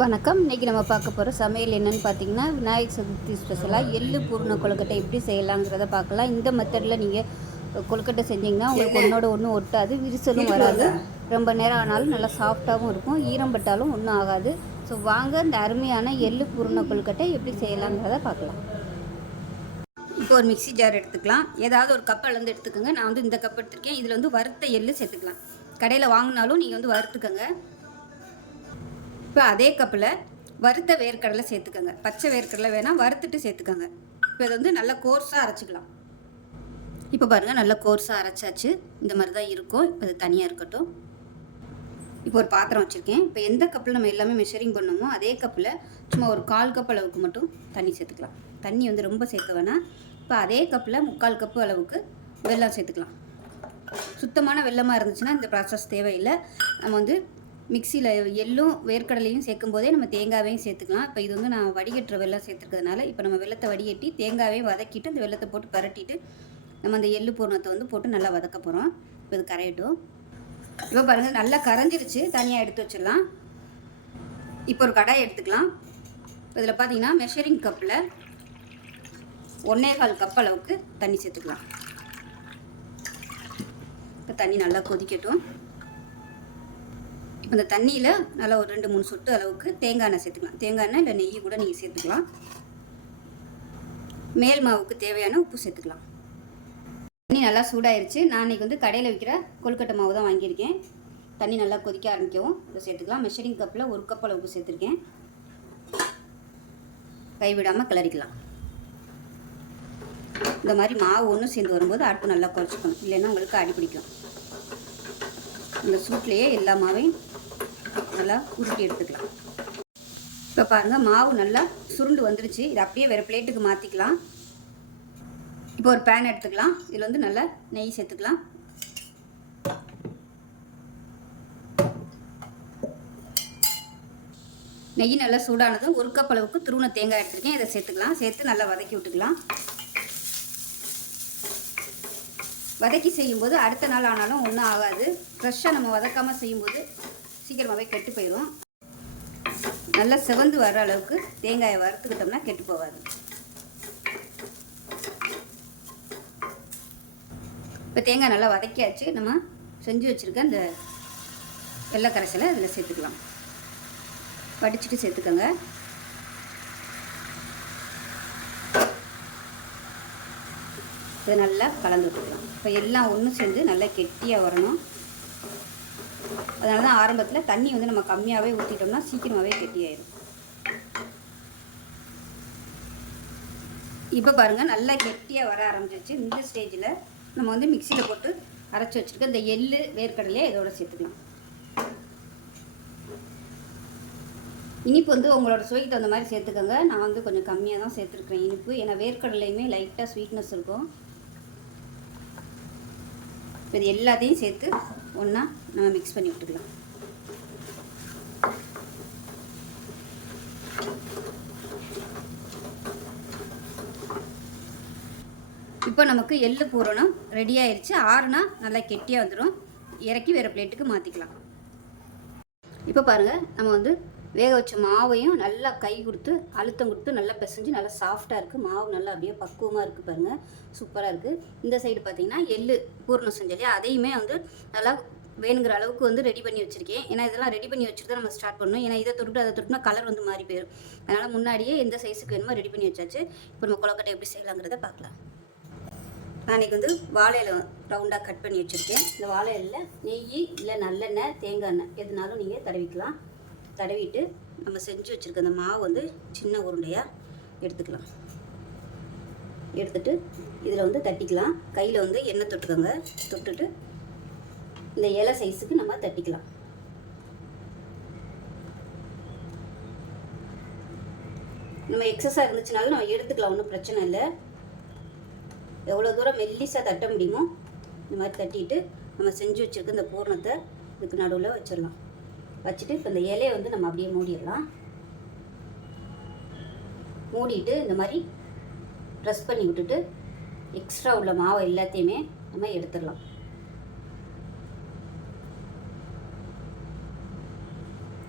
வணக்கம். இன்றைக்கி நம்ம பார்க்க போகிற சமையல் என்னன்னு பார்த்தீங்கன்னா விநாயகர் சதுர்த்தி ஸ்பெஷலாக எள்ளு பூர்ண கொழுக்கட்டை எப்படி செய்யலாங்கிறத பார்க்கலாம். இந்த மெத்தடில் நீங்கள் கொழுக்கட்டை செஞ்சீங்கன்னா உங்களுக்கு ஒன்றோட ஒன்று ஒட்டாது விரிசலும் வராது. ரொம்ப நேரம் ஆனாலும் நல்லா சாஃப்டாகவும் இருக்கும். ஈரம் பட்டாலும் ஒன்றும் ஆகாது. ஸோ வாங்க இந்த அருமையான எள்ளு பூர்ண கொழுக்கட்டை எப்படி செய்யலாங்கிறத பார்க்கலாம். இப்போ ஒரு மிக்ஸி ஜார் எடுத்துக்கலாம். ஏதாவது ஒரு கப் அளந்து எடுத்துக்கோங்க. நான் வந்து இந்த கப் எடுத்திருக்கேன். இதில் வந்து வறுத்த எள்ளு சேர்த்துக்கலாம். கடையில் வாங்கினாலும் நீங்கள் வந்து வறுத்துக்கோங்க. இப்போ அதே கப்பில் வறுத்த வேர்க்கடலை சேர்த்துக்கோங்க. பச்சை வேர்க்கடலை வேணால் வறுத்துட்டு சேர்த்துக்கோங்க. இப்போ இது வந்து நல்லா கோர்ஸாக அரைச்சிக்கலாம். இப்போ பாருங்கள் நல்லா கோர்ஸாக அரைச்சாச்சு. இந்த மாதிரி தான் இருக்கும். இப்போ இது தனியாக இருக்கட்டும். இப்போ ஒரு பாத்திரம் வச்சுருக்கேன். இப்போ எந்த கப்பில் நம்ம எல்லாமே மெஷரிங் பண்ணோமோ அதே கப்பில் சும்மா ஒரு கால் கப் அளவுக்கு மட்டும் தண்ணி சேர்த்துக்கலாம். தண்ணி வந்து ரொம்ப சேர்க்க வேணாம். இப்போ அதே கப்பில் முக்கால் கப்பு அளவுக்கு வெல்லம் சேர்த்துக்கலாம். சுத்தமான வெள்ளமாக இருந்துச்சுன்னா இந்த ப்ராசஸ் தேவையில்லை. நம்ம வந்து மிக்சியில் எள்ளும் வேர்க்கடலையும் சேர்க்கும் போதே நம்ம தேங்காவையும் சேர்த்துக்கலாம். இப்போ இது வந்து நான் வடிகட்டுற வெள்ளம் சேர்த்துருக்கிறதுனால இப்போ நம்ம வெள்ளத்தை வடிகட்டி தேங்காயையும் வதக்கிட்டு அந்த வெள்ளத்தை போட்டு பரட்டிட்டு நம்ம அந்த எள்ளு பூர்ணத்தை வந்து போட்டு நல்லா வதக்க போகிறோம் இப்போ இது கரையட்டும். இப்போ பாருங்கள் நல்லா கரைஞ்சிருச்சு. தனியாக எடுத்து வச்சிடலாம். இப்போ ஒரு கடாய் எடுத்துக்கலாம். இதில் பார்த்தீங்கன்னா மெஷரிங் கப்பில் ஒன்றே கால் கப் அளவுக்கு தண்ணி சேர்த்துக்கலாம். இப்போ தண்ணி நல்லா கொதிக்கட்டும். அந்த தண்ணியில் நல்லா ஒரு ரெண்டு மூணு சொட்டு அளவுக்கு தேங்காய் எண்ணெய் சேர்த்துக்கலாம். தேங்காய் எண்ணெய் இல்லை நெய் கூட நீங்கள் சேர்த்துக்கலாம். மேல் மாவுக்கு தேவையான உப்பு சேர்த்துக்கலாம். தண்ணி நல்லா சூடாயிருச்சு. நான் இன்றைக்கி வந்து கடையில் விற்கிற கொழுக்கட்டை மாவு தான் வாங்கியிருக்கேன். தண்ணி நல்லா கொதிக்க ஆரம்பிக்கவும். இதை சேர்த்துக்கலாம். மெஷரிங் கப்பில் ஒரு கப் அளவுக்கு சேர்த்துருக்கேன். கைவிடாமல் கிளறிக்கலாம். இந்த மாதிரி மாவு ஒன்று சேர்ந்து வரும்போது அடுப்பு நல்லா குறைச்சிக்கணும். இல்லைன்னா உங்களுக்கு அடி பிடிக்கும். இந்த சூட்லேயே எல்லா மாவையும் நல்லா உருட்டி எடுத்துக்கலாம். இப்போ பாருங்கள் மாவு நல்லா சுருண்டு வந்துருச்சு. இதை அப்படியே வேறு பிளேட்டுக்கு மாற்றிக்கலாம் இப்போ ஒரு பேன் எடுத்துக்கலாம். இதில் வந்து நல்லா நெய் சேர்த்துக்கலாம். நெய் நல்லா சூடானதும் ஒரு கப் அளவுக்கு துருவன தேங்காய் எடுத்துருக்கேன். இதை சேர்த்துக்கலாம். சேர்த்து நல்லா வதக்கி விட்டுக்கலாம். வதக்கி செய்யும்போது அடுத்த நாள் ஆனாலும் ஒன்றும் ஆகாது. ஃப்ரெஷ்ஷாக நம்ம வதக்காமல் செய்யும்போது சீக்கிரமாகவே கெட்டு போயிடும் நல்லா செவந்து வர அளவுக்கு தேங்காயை வறுத்துக்கிட்டோம்னா கெட்டு போகாது. இப்போ தேங்காய் நல்லா வதக்கியாச்சு. நம்ம செஞ்சு வச்சுருக்க அந்த வெள்ளை கரைசலை அதில் சேர்த்துக்கலாம். வடிச்சிட்டு சேர்த்துக்கோங்க. இதை நல்லா கலந்து விட்டுக்கலாம். இப்போ எல்லாம் ஒன்று சேர்ந்து நல்லா கெட்டியாக வரணும். அதனால தான் ஆரம்பத்தில் தண்ணி வந்து நம்ம கம்மியாகவே ஊற்றிட்டோம்னா சீக்கிரமாகவே கெட்டியாயிடும் இப்போ பாருங்கள் நல்லா கெட்டியாக வர ஆரம்பிச்சிருச்சு. இந்த ஸ்டேஜில் நம்ம வந்து மிக்சியில் போட்டு அரைச்சி வச்சுருக்க இந்த எள்ளு வேர்க்கடலையே இதோட சேர்த்துக்கலாம். இனிப்பு வந்து உங்களோட சுவைக்கு தகுந்த மாதிரி சேர்த்துக்கோங்க. நான் வந்து கொஞ்சம் கம்மியாக தான் சேர்த்துருக்குறேன் இனிப்பு. ஏன்னா வேர்க்கடலையுமே லைட்டாக ஸ்வீட்னஸ் இருக்கும். இப்போ இது எல்லாத்தையும் சேர்த்து ஒன்றா நம்ம மிக்ஸ் பண்ணி விட்டுக்கலாம். இப்போ நமக்கு எள்ளு பூரணம் ரெடி ஆயிடுச்சு ஆறுனா நல்லா கெட்டியாக வந்துடும் இறக்கி வேறு பிளேட்டுக்கு மாற்றிக்கலாம் இப்போ பாருங்கள் நம்ம வந்து வேக வச்ச மாவையும் நல்லா கை கொடுத்து அழுத்தம் கொடுத்து நல்லா பிசைஞ்சு நல்லா சாஃப்டாக இருக்குது மாவு நல்லா அப்படியே பக்குவமாக இருக்குது பாருங்கள் சூப்பராக இருக்குது இந்த சைடு பார்த்தீங்கன்னா எள்ளு பூர்ணம் செஞ்சோம் அதையுமே வந்து நல்லா வேணுங்கிற அளவுக்கு வந்து ரெடி பண்ணி வச்சுருக்கேன். ஏன்னா இதெல்லாம் ரெடி பண்ணி வச்சுட்டு தான் நம்ம ஸ்டார்ட் பண்ணணும். ஏன்னா இதை தொட்டு அதை தொட்டுனா கலர் வந்து மாறி போயிடும் அதனால் முன்னாடியே எந்த சைஸுக்கு வேணுமோ ரெடி பண்ணி வச்சாச்சு. இப்போ நம்ம கொலக்கட்டை எப்படி செய்யலாங்கிறத பார்க்கலாம். நான் இன்றைக்கி வந்து வாழையில ரவுண்டாக கட் பண்ணி வச்சுருக்கேன். இந்த வாழையில நெய் இல்லை நல்லெண்ணெய் தேங்காய் எண்ணெய் எதுனாலும் நீங்கள் தடவிக்கலாம். தடவிட்டு நம்ம செஞ்சு வச்சுருக்க அந்த மாவு வந்து சின்ன உருண்டையாக எடுத்துக்கலாம். எடுத்துட்டு இதில் வந்து தட்டிக்கலாம். கையில் வந்து எண்ணெய் தொட்டுக்கோங்க. தொட்டுட்டு இந்த இலை சைஸுக்கு நம்ம தட்டிக்கலாம். நம்ம எக்ஸஸாக இருந்துச்சுனாலும் நம்ம எடுத்துக்கலாம். ஒன்றும் பிரச்சனை இல்லை. எவ்வளோ தூரம் மெல்லிஸாக தட்ட முடியுமோ இந்த மாதிரி தட்டிட்டு நம்ம செஞ்சு வச்சுருக்க இந்த பூர்ணத்தை இதுக்கு நடுவில் வச்சிடலாம். வச்சுட்டு இப்போ இந்த இலையை வந்து நம்ம அப்படியே மூடிடலாம். மூடிட்டு இந்த மாதிரி ப்ரெஸ் பண்ணி விட்டுட்டு எக்ஸ்ட்ரா உள்ள மாவை எல்லாத்தையுமே நம்ம எடுத்துடலாம்.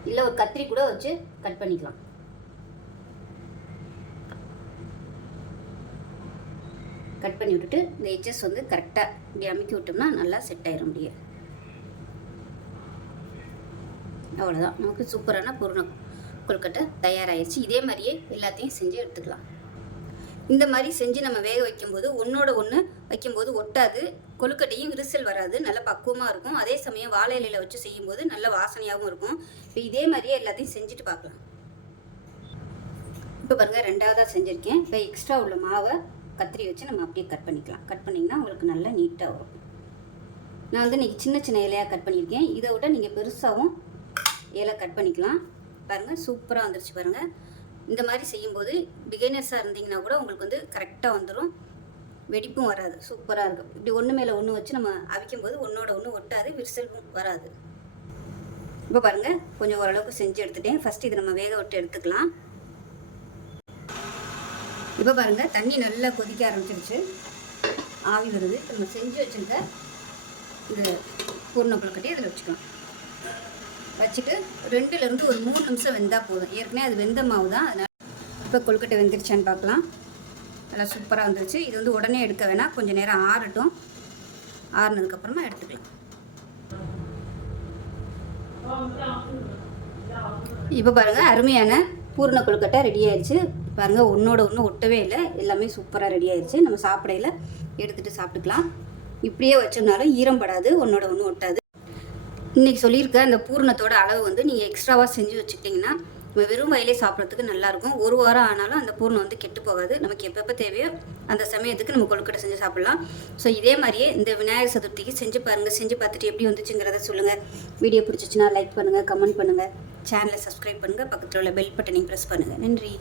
இல்லை ஒரு கத்திரி கூட வச்சு கட் பண்ணிக்கலாம். கட் பண்ணி விட்டுட்டு இந்த எட்ஜஸ் வந்து கரெக்டாக இப்படி அமுக்கி விட்டோம்னா நல்லா செட் ஆயிரும் முடியும் அவ்வளோதான் நமக்கு சூப்பரான பூர்ண கொழுக்கட்டை தயாராகிடுச்சு இதே மாதிரியே எல்லாத்தையும் செஞ்சு எடுத்துக்கலாம். இந்த மாதிரி செஞ்சு நம்ம வேக வைக்கும்போது ஒன்றோட ஒன்று வைக்கும்போது ஒட்டாது. கொழுக்கட்டையும் விரிசல் வராது. நல்ல பக்குவமாக இருக்கும். அதே சமயம் வாழை இலையில வச்சு செய்யும்போது நல்ல வாசனையாகவும் இருக்கும். இப்போ இதே மாதிரியே எல்லாத்தையும் செஞ்சுட்டு பார்க்கலாம். இப்போ பாருங்கள் ரெண்டாவதாக செஞ்சுருக்கேன். இப்போ எக்ஸ்ட்ரா உள்ள மாவை கத்திரி வச்சு நம்ம அப்படியே கட் பண்ணிக்கலாம். கட் பண்ணிங்கன்னா உங்களுக்கு நல்லா நீட்டாக வரும். நான் வந்து இன்றைக்கி சின்ன சின்ன இலையாக கட் பண்ணியிருக்கேன். இதை விட நீங்கள் பெருசாகவும் இலை கட் பண்ணிக்கலாம். பாருங்கள் சூப்பராக வந்துருச்சு பாருங்கள் இந்த மாதிரி செய்யும்போது பிகைனர்ஸாக இருந்தீங்கன்னா கூட உங்களுக்கு வந்து கரெக்டாக வந்துடும் வெடிப்பும் வராது சூப்பராக இருக்கும். இப்படி ஒன்று மேலே ஒன்று வச்சு நம்ம அவிக்கும்போது ஒன்றோட ஒன்று ஒட்டாது விரிசலும் வராது. இப்போ பாருங்கள் கொஞ்சம் ஓரளவுக்கு செஞ்சு எடுத்துட்டேன். ஃபஸ்ட்டு இதை நம்ம வேக விட்டு எடுத்துக்கலாம். இப்போ பாருங்கள் தண்ணி நல்லா கொதிக்க ஆரம்பிச்சிருச்சு. ஆவி வருது. இப்போ நம்ம செஞ்சு வச்சுருக்க இந்த பூர்ண கொழுக்கட்டையை இதில் வச்சுக்கலாம். வச்சுட்டு ரெண்டுலேருந்து ஒரு மூணு நிமிஷம் வெந்தால் போதும். ஏற்கனவே அது வெந்த மாவு தான். அதனால் இப்போ கொழுக்கட்டை வெந்துருச்சான்னு பார்க்கலாம். நல்லா சூப்பராக வந்துருச்சு. இது வந்து உடனே எடுக்க வேணாம். கொஞ்சம் நேரம் ஆறட்டும். ஆறுனதுக்கப்புறமா எடுத்துக்கலாம். இப்போ பாருங்கள் அருமையான பூர்ண கொழுக்கட்டை ரெடி ஆயிடுச்சு பாருங்கள் ஒன்றோட ஒன்று ஒட்டவே இல்லை. எல்லாமே சூப்பராக ரெடி ஆயிடுச்சு நம்ம சாப்பிடையில் எடுத்துகிட்டு சாப்பிட்டுக்கலாம். இப்படியே வச்சோம்னாலும் ஈரம் படாது ஒன்றோட ஒன்று ஒட்டாது. இன்றைக்கி சொல்லியிருக்க அந்த பூரணத்தோட அளவு வந்து நீங்கள் எக்ஸ்ட்ராவாக செஞ்சு வச்சுக்கிட்டிங்கன்னா நம்ம வெறும் வயலே சாப்பிட்றதுக்கு நல்லாயிருக்கும். ஒரு வாரம் ஆனாலும் அந்த பூர்ணம் வந்து கெட்டு போகாது. நமக்கு எப்பப்போ தேவையோ அந்த சமயத்துக்கு நம்ம கொழுக்கட்டை செஞ்சு சாப்பிட்லாம். ஸோ இதே மாதிரியே இந்த விநாயகர் சதுர்த்திக்கு செஞ்சு பாருங்கள் செஞ்சு பார்த்துட்டு எப்படி வந்துச்சுங்கிறத சொல்லுங்கள் வீடியோ பிடிச்சிச்சுன்னா லைக் பண்ணுங்கள் கமெண்ட் பண்ணுங்கள் சேனலை சப்ஸ்கிரைப் பண்ணுங்கள் பக்கத்தில் உள்ள பெல் பட்டனையும் ப்ரெஸ் பண்ணுங்கள் நன்றி.